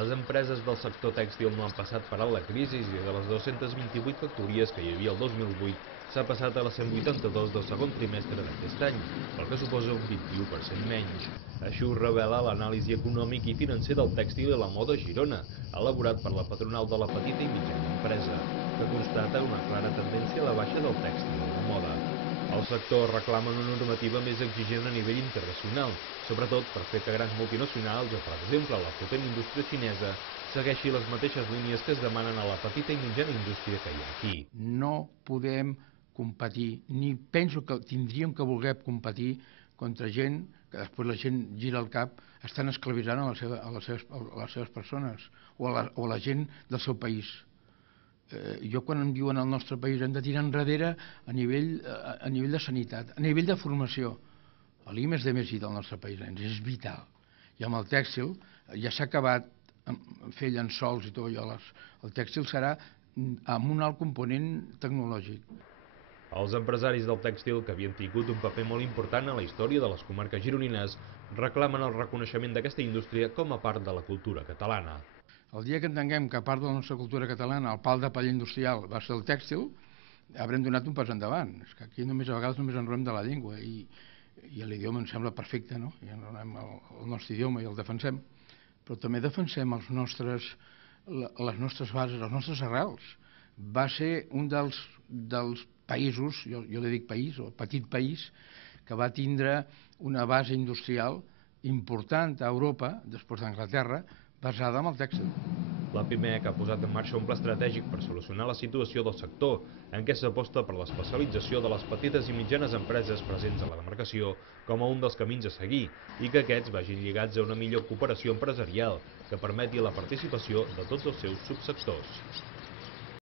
Les empreses del sector tèxtil no han passat per alt la crisi i de les 228 factories que hi havia el 2008 s'ha passat a les 182 del segon trimestre d'aquest any, el que suposa un 21% menys. Així ho revela l'anàlisi econòmic i financer del tèxtil i la moda a Girona, elaborat per la patronal de la petita i mitjana empresa, que constata una clara tendència a la baixa del tèxtil i la moda. El sector reclama una normativa més exigent a nivell internacional, sobretot per fer que grans multinacionals o, per exemple, la potent indústria xinesa segueixi les mateixes línies que es demanen a la petita i mitjana indústria que hi ha aquí. No podem competir, ni penso que tindríem que voler competir contra gent que després la gent gira el cap, estan esclavitzant a les seves persones o a la gent del seu país. Jo quan em diuen al nostre país hem de tirar enrere a nivell de sanitat, a nivell de formació, l'I+D+I del nostre país és vital. I amb el tèxtil ja s'ha acabat fer llençols i tot allò. El tèxtil serà amb un alt component tecnològic. Els empresaris del tèxtil, que havien tingut un paper molt important a la història de les comarques gironines, reclamen el reconeixement d'aquesta indústria com a part de la cultura catalana. El dia que entenguem que part de la nostra cultura catalana, el pal de paller industrial, va ser el tèxtil, haurem donat un pas endavant. És que aquí a vegades només enrolem de la llengua i l'idioma em sembla perfecte, no? I enrolem el nostre idioma i el defensem. Però també defensem les nostres bases, les nostres arrels. Va ser un dels països, jo li dic país, o petit país, que va tindre una base industrial important a Europa, després d'Anglaterra, basada en el tèxtil. La Pimec ha posat en marxa un pla estratègic per solucionar la situació del sector, en què s'aposta per l'especialització de les petites i mitjanes empreses presents a la demarcació com a un dels camins a seguir i que aquests vagin lligats a una millor cooperació empresarial que permeti la participació de tots els seus subsectors.